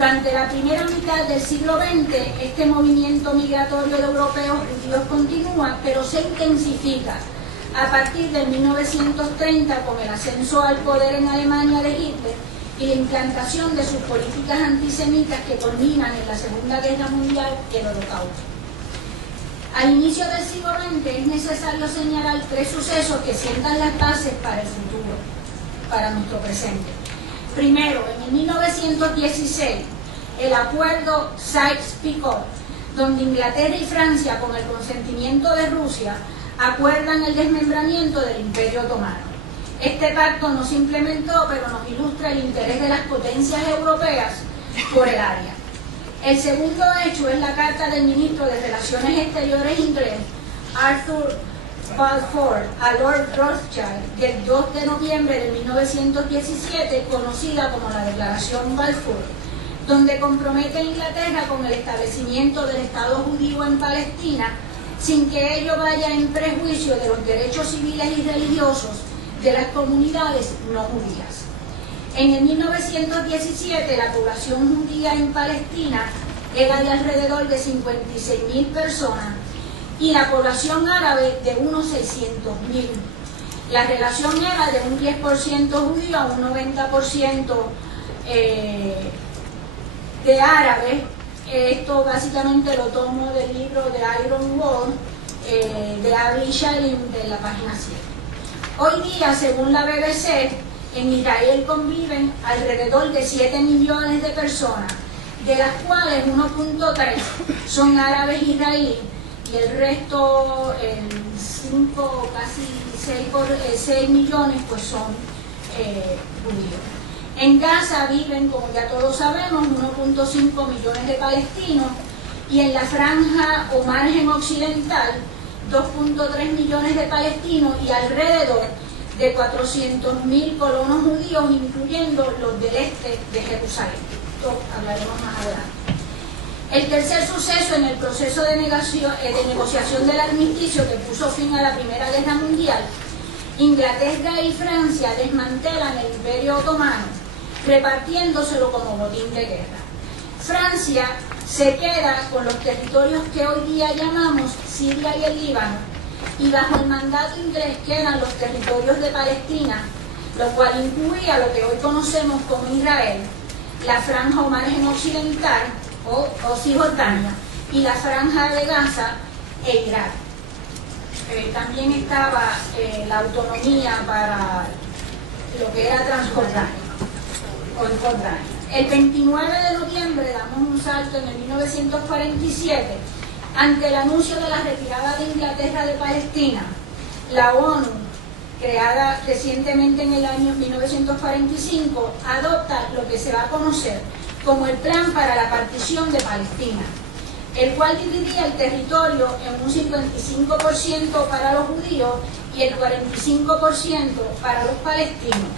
Durante la primera mitad del siglo XX, este movimiento migratorio de europeos judíos continúa, pero se intensifica a partir de 1930 con el ascenso al poder en Alemania de Hitler y la implantación de sus políticas antisemitas que culminan en la Segunda Guerra Mundial y el Holocausto. Al inicio del siglo XX es necesario señalar tres sucesos que sientan las bases para el futuro, para nuestro presente. Primero, en 1916, el acuerdo Sykes-Picot, donde Inglaterra y Francia, con el consentimiento de Rusia, acuerdan el desmembramiento del Imperio Otomano. Este pacto no se implementó, pero nos ilustra el interés de las potencias europeas por el área. El segundo hecho es la carta del ministro de Relaciones Exteriores inglés, Arthur Balfour, a Lord Rothschild, del 2 de noviembre de 1917, conocida como la Declaración Balfour, donde compromete a Inglaterra con el establecimiento del Estado judío en Palestina, sin que ello vaya en prejuicio de los derechos civiles y religiosos de las comunidades no judías. En el 1917, la población judía en Palestina era de alrededor de 56.000 personas, y la población árabe de unos 600.000. La relación era de un 10% judío a un 90% de árabes. Esto básicamente lo tomo del libro de Iron Wall de Avi Shalom de la página 7. Hoy día, según la BBC, en Israel conviven alrededor de 7 millones de personas, de las cuales 1.3 son árabes israelíes, y el resto, 5, casi 6 millones, pues son judíos. En Gaza viven, como ya todos sabemos, 1.5 millones de palestinos, y en la franja o margen occidental, 2.3 millones de palestinos y alrededor de 400.000 colonos judíos, incluyendo los del este de Jerusalén. Esto hablaremos más adelante. El tercer suceso en el proceso de negociación del armisticio que puso fin a la Primera Guerra Mundial, Inglaterra y Francia desmantelan el Imperio Otomano, repartiéndoselo como botín de guerra. Francia se queda con los territorios que hoy día llamamos Siria y el Líbano, y bajo el mandato inglés quedan los territorios de Palestina, lo cual incluía lo que hoy conocemos como Israel, la franja o margen occidental, o Cisjordania, y la franja de Gaza e Irak. También estaba la autonomía para lo que era Transjordania o Jordania. El 29 de noviembre damos un salto en el 1947. Ante el anuncio de la retirada de Inglaterra de Palestina, la ONU, creada recientemente en el año 1945, adopta lo que se va a conocer como el Plan para la Partición de Palestina, el cual dividía el territorio en un 55% para los judíos y el 45% para los palestinos.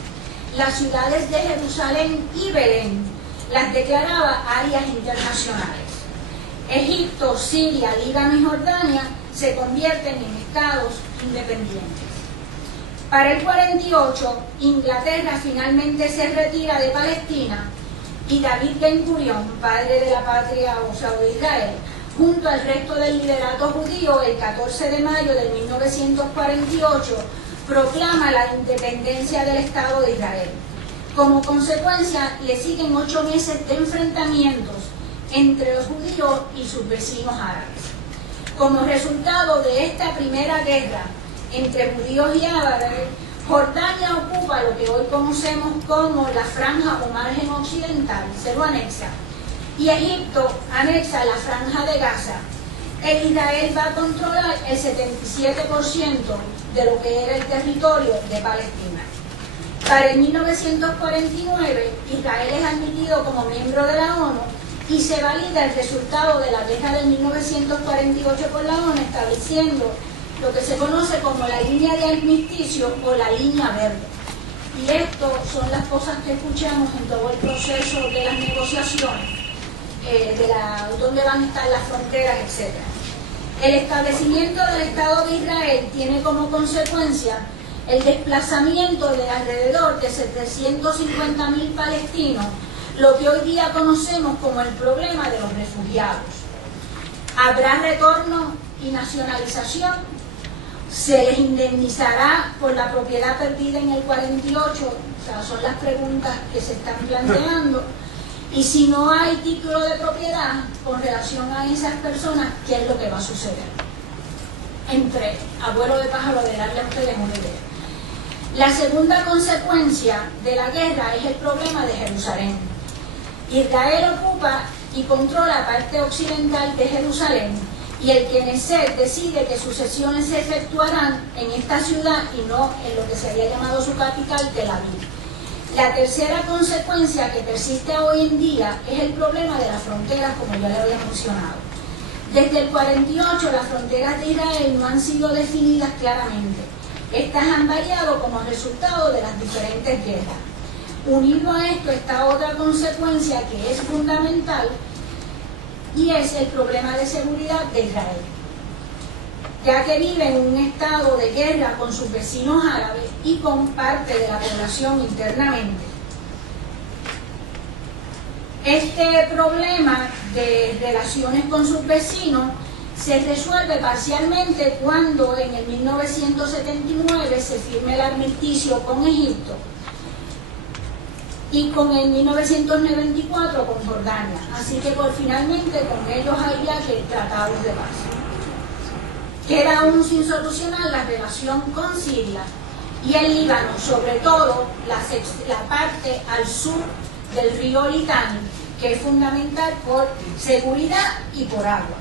Las ciudades de Jerusalén y Belén las declaraba áreas internacionales. Egipto, Siria, Líbano y Jordania se convierten en estados independientes. Para el 48, Inglaterra finalmente se retira de Palestina, y David Ben-Gurión, padre de la patria, o sea, de Israel, junto al resto del liderato judío, el 14 de mayo de 1948, proclama la independencia del Estado de Israel. Como consecuencia, le siguen 8 meses de enfrentamientos entre los judíos y sus vecinos árabes. Como resultado de esta primera guerra entre judíos y árabes, Jordania ocupa lo que hoy conocemos como la franja o margen occidental, se lo anexa, y Egipto anexa la franja de Gaza. Israel va a controlar el 77% de lo que era el territorio de Palestina. Para el 1949, Israel es admitido como miembro de la ONU y se valida el resultado de la guerra de 1948 por la ONU, estableciendo lo que se conoce como la línea de armisticio o la línea verde. Y esto son las cosas que escuchamos en todo el proceso de las negociaciones, dónde van a estar las fronteras, etc. El establecimiento del Estado de Israel tiene como consecuencia el desplazamiento de alrededor de 750.000 palestinos, lo que hoy día conocemos como el problema de los refugiados. ¿Habrá retorno y nacionalización? ¿Se les indemnizará por la propiedad perdida en el 48? O sea, son las preguntas que se están planteando. Y si no hay título de propiedad con relación a esas personas, ¿qué es lo que va a suceder? Entre abuelo de pájaro, de darle a ustedes una idea. La segunda consecuencia de la guerra es el problema de Jerusalén. Israel ocupa y controla parte occidental de Jerusalén, y el Knesset decide que sus sesiones se efectuarán en esta ciudad y no en lo que se había llamado su capital, Tel Aviv. La tercera consecuencia que persiste hoy en día es el problema de las fronteras, como ya le había mencionado. Desde el 48 las fronteras de Israel no han sido definidas claramente. Estas han variado como resultado de las diferentes guerras. Unido a esto está otra consecuencia que es fundamental, y es el problema de seguridad de Israel, ya que vive en un estado de guerra con sus vecinos árabes y con parte de la población internamente. Este problema de relaciones con sus vecinos se resuelve parcialmente cuando en el 1979 se firma el armisticio con Egipto, y con el 1994 con Jordania. Así que finalmente con ellos hay ya que tratados de paz. Queda aún sin solucionar la relación con Siria y el Líbano, sobre todo la parte al sur del río Litani, que es fundamental por seguridad y por agua.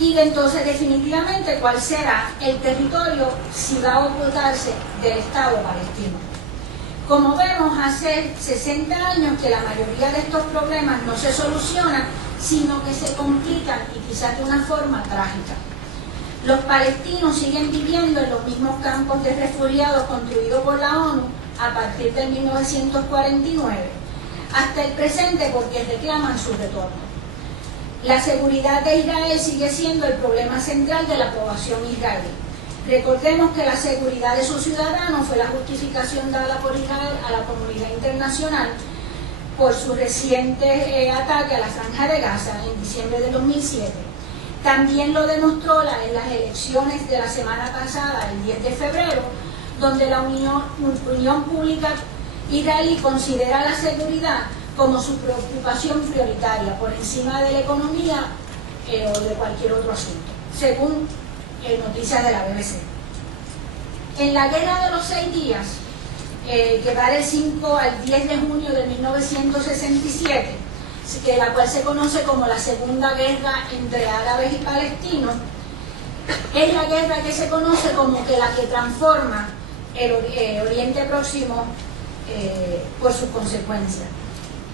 Y entonces definitivamente cuál será el territorio si va a ocultarse del Estado palestino. Como vemos, hace 60 años que la mayoría de estos problemas no se solucionan, sino que se complican y quizás de una forma trágica. Los palestinos siguen viviendo en los mismos campos de refugiados construidos por la ONU a partir de 1949, hasta el presente, porque reclaman su retorno. La seguridad de Israel sigue siendo el problema central de la población israelí. Recordemos que la seguridad de sus ciudadanos fue la justificación dada por Israel a la comunidad internacional por su reciente ataque a la Franja de Gaza en diciembre de 2007. También lo demostró en las elecciones de la semana pasada, el 10 de febrero, donde la opinión pública israelí considera la seguridad como su preocupación prioritaria, por encima de la economía o de cualquier otro asunto, según noticias de la BBC. En la Guerra de los 6 días, que va del 5 al 10 de junio de 1967, la cual se conoce como la Segunda Guerra entre árabes y palestinos, es la guerra que se conoce como que la que transforma el Oriente Próximo por sus consecuencias.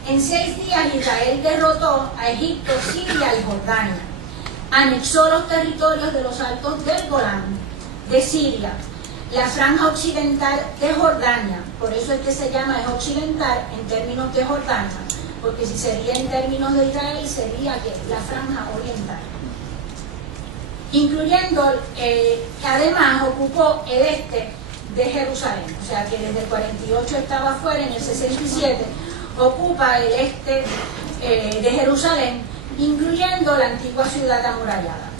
En 6 días Israel derrotó a Egipto, Siria y Jordania. Anexó los territorios de los Altos del Golán, de Siria, la franja occidental de Jordania, por eso es que se llama es occidental en términos de Jordania, porque si sería en términos de Israel sería que la franja oriental. Incluyendo, además ocupó el este de Jerusalén, o sea que desde el 48 estaba fuera, en el 67 ocupa el este de Jerusalén, incluyendo la antigua ciudad amurallada.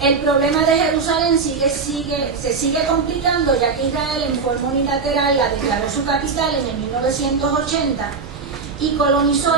El problema de Jerusalén se sigue complicando, ya que Israel en forma unilateral la declaró su capital en el 1980 y colonizó